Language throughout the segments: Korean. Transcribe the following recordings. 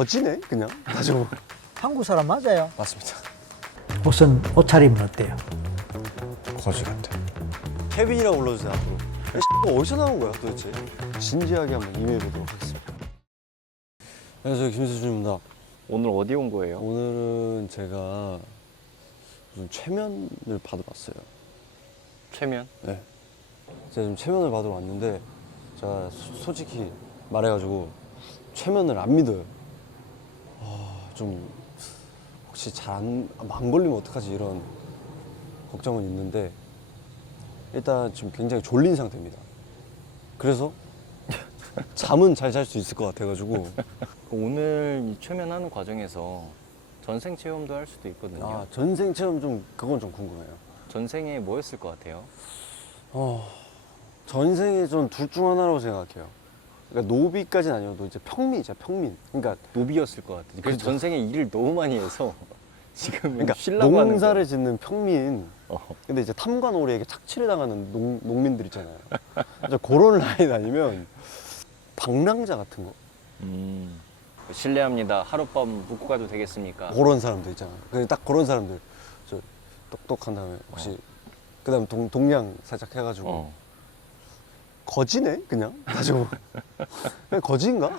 거지네 그냥 아주. 한국 사람 맞아요? 맞습니다. 옷은 옷차림은 어때요? 거지 같아. 케빈이라고 불러주세요 앞으로. 이 어디서 나온 거야 도대체? 진지하게 한번 임해보도록 하겠습니다. 안녕하세요, 김세준입니다. 오늘 어디 온 거예요? 오늘은 제가 무슨 최면을 받으러 왔어요. 최면? 네. 제가 좀 최면을 받으러 왔는데 제가 솔직히 말해가지고 최면을 안 믿어요. 좀 혹시 잘 안 걸리면 어떡하지 이런 걱정은 있는데 일단 지금 굉장히 졸린 상태입니다. 그래서 잠은 잘 잘 수 있을 것 같아가지고. 오늘 이 최면하는 과정에서 전생 체험도 할 수도 있거든요. 아, 전생 체험 좀 그건 좀 궁금해요. 전생에 뭐 했을 것 같아요? 전생에 전 둘 중 하나라고 생각해요. 그러니까 노비까지는 아니어도 이제 평민이죠, 평민. 그러니까 노비였을 것 같아요. 그래서 그렇죠. 전생에 일을 너무 많이 해서 지금 그러니까 쉬려고 하는 농사를 거예요. 짓는 평민. 근데 이제 탐관 오리에게 착취를 당하는 농민들 있잖아요. 그래서 그런 라인 아니면 방랑자 같은 거. 실례합니다. 하룻밤 묵고 가도 되겠습니까? 그런 사람들 있잖아요. 딱 그런 사람들. 저 똑똑한 다음에 혹시 그다음 동양 살짝 해가지고 거지네 그냥 아주. 그냥 거지인가?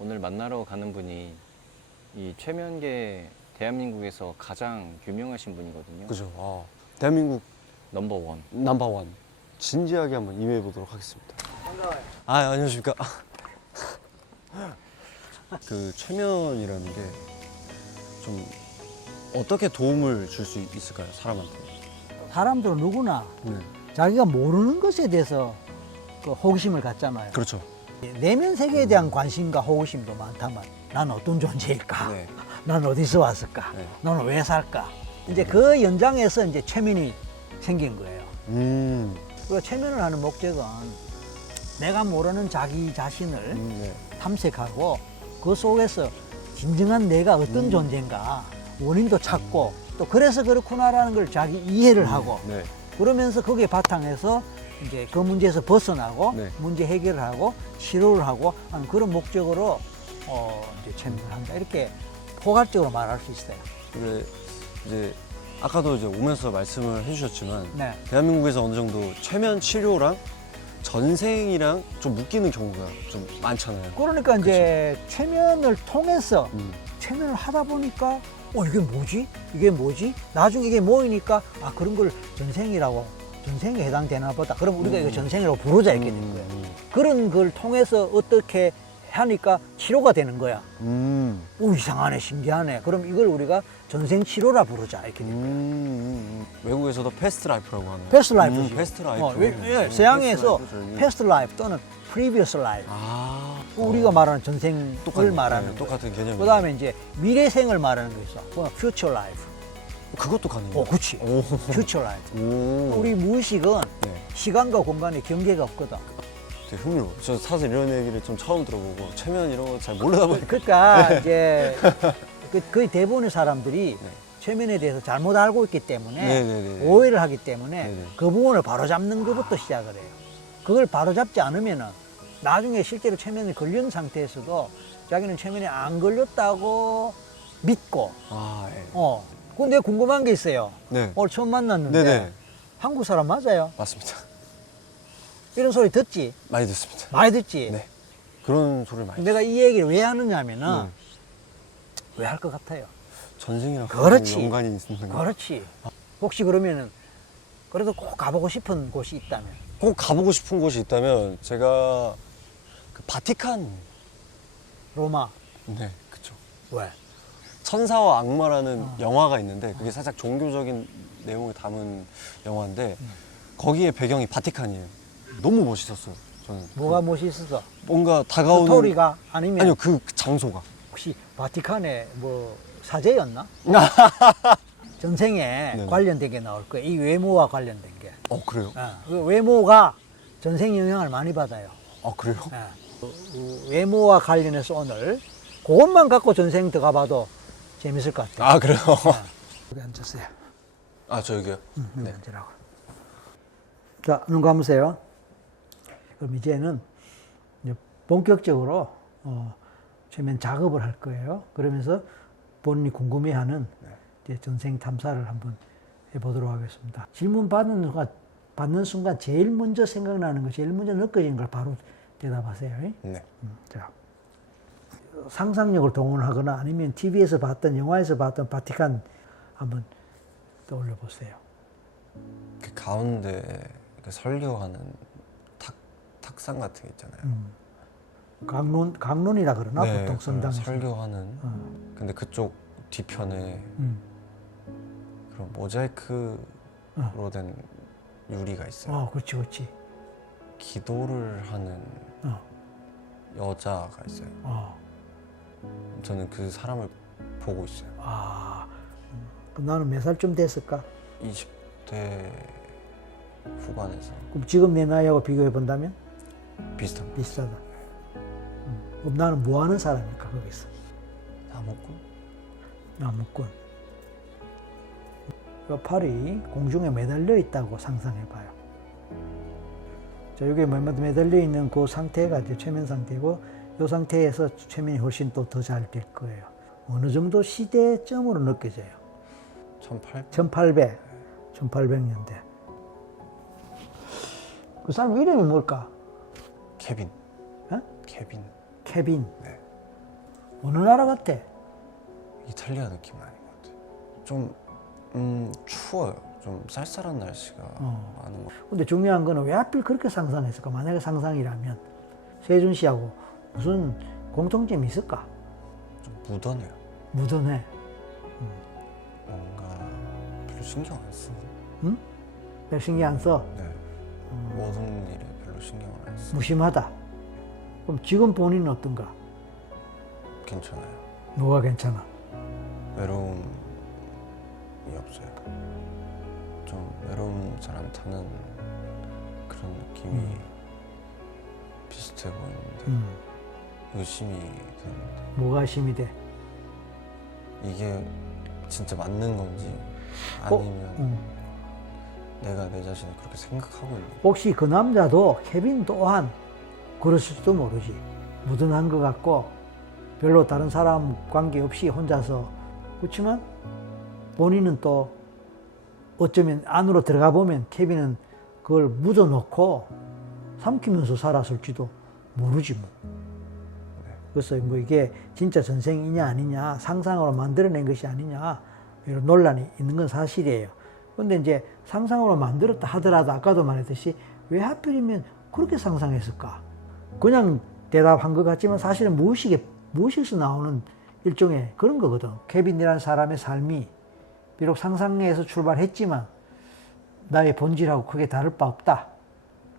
오늘 만나러 가는 분이 이 최면계 대한민국에서 가장 유명하신 분이거든요. 그죠. 대한민국 넘버원. 넘버원. 진지하게 한번 임해보도록 하겠습니다. 반가워요. 안녕하십니까. 그 최면이라는 게 좀 어떻게 도움을 줄 수 있을까요, 사람한테? 사람들은 누구나 네. 자기가 모르는 것에 대해서 그 호기심을 갖잖아요. 그렇죠. 내면 세계에 대한 관심과 호기심도 많다만 난 어떤 존재일까? 네. 난 어디서 왔을까? 네. 너는 왜 살까? 이제 그 연장에서 이제 최면이 생긴 거예요. 그리고 최면을 하는 목적은 내가 모르는 자기 자신을 네. 탐색하고 그 속에서 진정한 내가 어떤 존재인가 원인도 찾고 또 그래서 그렇구나라는 걸 자기 이해를 하고 네. 그러면서 거기에 바탕해서 이제 그 문제에서 벗어나고 네. 문제 해결을 하고 치료를 하고 하는 그런 목적으로 이제 최면을 한다 이렇게 포괄적으로 말할 수 있어요. 근데 이제 아까도 이제 오면서 말씀을 해주셨지만 네. 대한민국에서 어느 정도 최면 치료랑 전생이랑 좀 묶이는 경우가 좀 많잖아요. 그러니까 이제 최면을 통해서 음. 최면을 하다 보니까 이게 뭐지? 이게 뭐지? 나중에 이게 모이니까 그런 걸 전생이라고 전생에 해당되나 보다. 그럼 우리가 이거 전생이라고 부르자 이렇게 된 거예요. 그런 걸 통해서 어떻게 하니까 치료가 되는 거야. 이상하네, 신기하네. 그럼 이걸 우리가 전생 치료라 부르자 이렇게 된 거야. 외국에서도 패스트 라이프라고 하는. 패스트 라이프지. 패스트 라이프. 서양에서 패스트 라이프, 패스트 라이프 또는 프리비어스 라이프. 우리가 말하는 전생을 말하는 거예요. 똑같은 개념이에요. 그 다음에 이제 미래생을 말하는 거 있어. 그건 퓨처 라이프. 그것도 가능해요. 그치. 퓨처 라이프. 오. 우리 무의식은 네. 시간과 공간에 경계가 없거든. 되게 흥미로워. 저 사실 이런 얘기를 좀 처음 들어보고 최면 이런 거 잘 모르다 보니까. 그러니까 이제 거의 대부분의 사람들이 네. 최면에 대해서 잘못 알고 있기 때문에 네네네. 오해를 하기 때문에 네네. 그 부분을 바로잡는 것부터 시작을 해요. 그걸 바로잡지 않으면은 나중에 실제로 최면에 걸린 상태에서도 자기는 최면에 안 걸렸다고 믿고 예. 근데 궁금한 게 있어요. 네. 오늘 처음 만났는데 네네. 한국 사람 맞아요? 맞습니다. 이런 소리 듣지? 많이 듣습니다. 많이 듣지? 네. 그런 소리를 많이 내가 이 얘기를 왜 하느냐면은 왜 할 것 같아요? 전생이랑 그렇지. 연관이 있는 거. 그렇지. 혹시 그러면은 그래도 꼭 가보고 싶은 곳이 있다면 꼭 가보고 싶은 곳이 있다면 제가 그 바티칸. 로마. 네, 그쵸. 왜? 천사와 악마라는 영화가 있는데 그게 살짝 종교적인 내용을 담은 영화인데 거기에 배경이 바티칸이에요. 너무 멋있었어요. 저는 뭐가 멋있어서? 뭔가 다가오는 스토리가 아니면 아니요 그 장소가. 혹시 바티칸에 뭐 사제였나? 전생에 네네. 관련된 게 나올 거예요. 이 외모와 관련된 게. 그래요? 그 외모가 전생 영향을 많이 받아요. 그래요? 그 외모와 관련해서 오늘 그것만 갖고 전생 들어가봐도 재밌을 것 같아요. 그래요? 여기 앉으세요. 저 여기요? 여기 앉으라고. 자, 눈 감으세요. 그럼 이제는 이제 본격적으로 최면 작업을 할 거예요. 그러면서 본인이 궁금해하는 이제 전생 탐사를 한번 해보도록 하겠습니다. 질문 받는 순간 제일 먼저 생각나는 거, 제일 먼저 느껴지는 걸 바로 대답하세요. 네. 자, 상상력을 동원하거나 아니면 TV에서 봤던, 영화에서 봤던 바티칸 한번 떠올려 보세요. 그 가운데 그 설교하는 탁상 같은 게 있잖아요. 강론이라 그러나 네, 보통 그 성당에서. 설교하는. 근데 그쪽 뒤편에 그런 모자이크로 된 유리가 있어요. 그렇지, 그렇지. 기도를 하는 여자가 있어요. 저는 그 사람을 보고 있어요. 그럼 나는 몇 살쯤 됐을까? 20대 후반에서 그럼 지금 내 나이하고 비교해 본다면 비슷합니다. 비슷하다. 그럼 나는 뭐 하는 사람일까 거기서? 나무꾼? 나무꾼. 이 팔이 공중에 매달려 있다고 상상해봐요. 자, 이게 매달려 있는 그 상태가 이제 최면 상태고, 이 상태에서 최면이 훨씬 또 더 잘 될 거예요. 어느 정도 시대점으로 느껴져요. 1800년대. 그 사람 이름이 뭘까? 케빈. 어? 케빈. 케빈. 네. 어느 나라 같아? 이탈리아 느낌 아닌 것 같아요. 좀 추워요. 좀 쌀쌀한 날씨가 많은 것 같아요. 근데 중요한 거는 왜 하필 그렇게 상상했을까? 만약에 상상이라면 세준 씨하고 무슨 공통점이 있을까? 좀 묻어내요. 묻어내. 뭔가 별로 신경 안 쓰는. 응? 별 신경 안 써? 네. 모든 일에 별로 신경을 안 쓰고. 무심하다. 그럼 지금 본인은 어떤가? 괜찮아요. 뭐가 괜찮아? 외로움이 없어요. 좀 외로움 잘 안 타는 그런 느낌이 비슷해 보이는데 의심이 되는데 뭐가 힘이 돼? 이게 진짜 맞는 건지 아니면 내가 내 자신을 그렇게 생각하고 있는 건지. 혹시 그 남자도 케빈 또한 그랬을지도 모르지. 무던한 것 같고 별로 다른 사람 관계없이 혼자서. 그렇지만 본인은 또 어쩌면 안으로 들어가 보면 케빈은 그걸 묻어놓고 삼키면서 살았을지도 모르지 뭐. 그래서 뭐 이게 진짜 전생이냐 아니냐, 상상으로 만들어낸 것이 아니냐 이런 논란이 있는 건 사실이에요. 근데 이제 상상으로 만들었다 하더라도 아까도 말했듯이 왜 하필이면 그렇게 상상했을까? 그냥 대답한 것 같지만 사실은 무의식에서 나오는 일종의 그런 거거든. 케빈이라는 사람의 삶이 비록 상상에서 출발했지만 나의 본질하고 크게 다를 바 없다.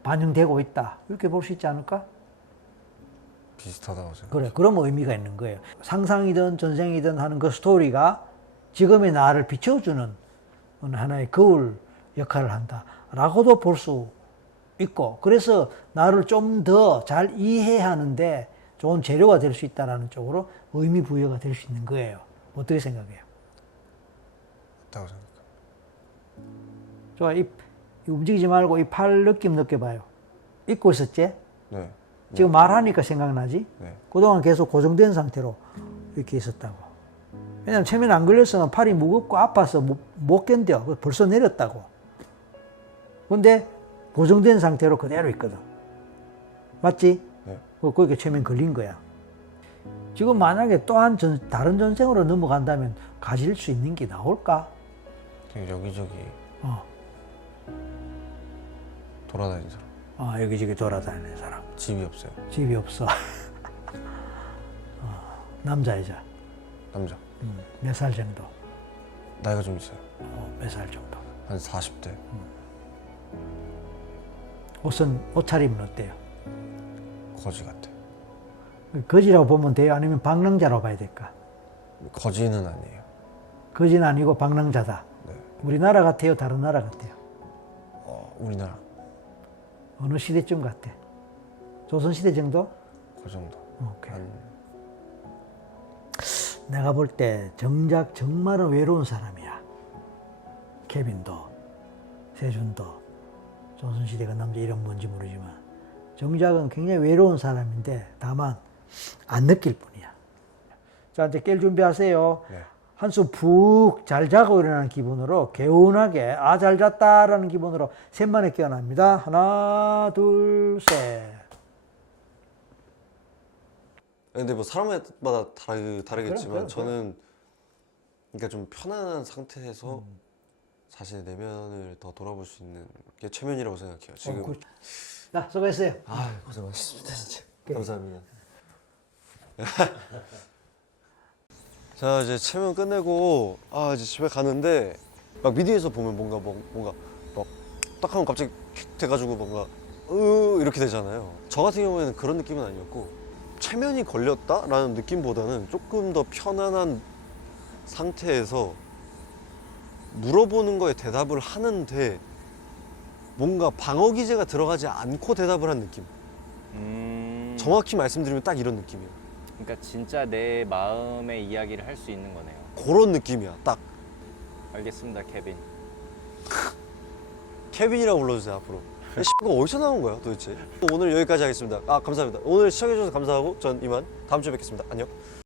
반영되고 있다. 이렇게 볼 수 있지 않을까? 비슷하다고 생각해요. 그래, 그런 의미가 있는 거예요. 상상이든 전생이든 하는 그 스토리가 지금의 나를 비춰주는 하나의 거울 역할을 한다라고도 볼 수 있고, 그래서 나를 좀 더 잘 이해하는데 좋은 재료가 될 수 있다는 쪽으로 의미 부여가 될 수 있는 거예요. 어떻게 생각해요? 맞다고 생각해요. 좋아, 이 움직이지 말고 이 팔 느낌 느껴봐요. 잊고 있었지? 네. 지금 말하니까 생각나지? 네. 그동안 계속 고정된 상태로 이렇게 있었다고. 왜냐면 최면 안 걸렸으면 팔이 무겁고 아파서 못 견뎌. 벌써 내렸다고. 근데 고정된 상태로 그대로 있거든. 맞지? 네. 그렇게 최면 걸린 거야. 지금 만약에 또한 다른 전생으로 넘어간다면 가질 수 있는 게 나올까? 되게 여기저기 어. 돌아다니는 사람. 여기저기 돌아다니는 사람. 집이 없어요. 집이 없어. 남자이자. 남자. 몇 살 정도? 나이가 좀 있어요. 몇 살 정도? 한 40대. 옷차림은 어때요? 거지 같아. 거지라고 보면 돼요? 아니면 방랑자라고 봐야 될까? 거지는 아니에요. 거지는 아니고 방랑자다. 네. 우리나라 같아요? 다른 나라 같아요? 우리나라. 어느 시대쯤 같아? 조선시대 정도? 그 정도. 오케이. 한 내가 볼 때 정작 정말은 외로운 사람이야. 케빈도, 세준도, 조선시대 그 남자 이름 뭔지 모르지만 정작은 굉장히 외로운 사람인데 다만 안 느낄 뿐이야. 자, 이제 깰 준비하세요. 네. 한숨 푹 잘 자고 일어나는 기분으로 개운하게 아, 잘 잤다라는 기분으로 셋만에 깨어납니다. 하나, 둘, 셋. 근데 뭐 사람마다 다르겠지만 그럼. 저는 그러니까 좀 편안한 상태에서 자신의 내면을 더 돌아볼 수 있는 게 최면이라고 생각해요. 지금 자, 수고했어요. 아 고생 많으셨습니다 진짜. 오케이. 감사합니다. 자 이제 체면 끝내고 아 이제 집에 가는데 막 미디어에서 보면 뭔가 딱 하면 갑자기 휙 돼가지고 뭔가 이렇게 되잖아요. 저 같은 경우에는 그런 느낌은 아니었고 체면이 걸렸다라는 느낌보다는 조금 더 편안한 상태에서 물어보는 거에 대답을 하는데 뭔가 방어 기제가 들어가지 않고 대답을 한 느낌. 정확히 말씀드리면 딱 이런 느낌이에요. 그러니까 진짜 내 마음의 이야기를 할 수 있는 거네요. 그런 느낌이야. 딱 알겠습니다, 케빈. 케빈이라고 불러주세요 앞으로. 이거 어디서 나온 거야 도대체? 오늘 여기까지 하겠습니다. 아 감사합니다. 오늘 시청해주셔서 감사하고 전 이만 다음 주에 뵙겠습니다. 안녕.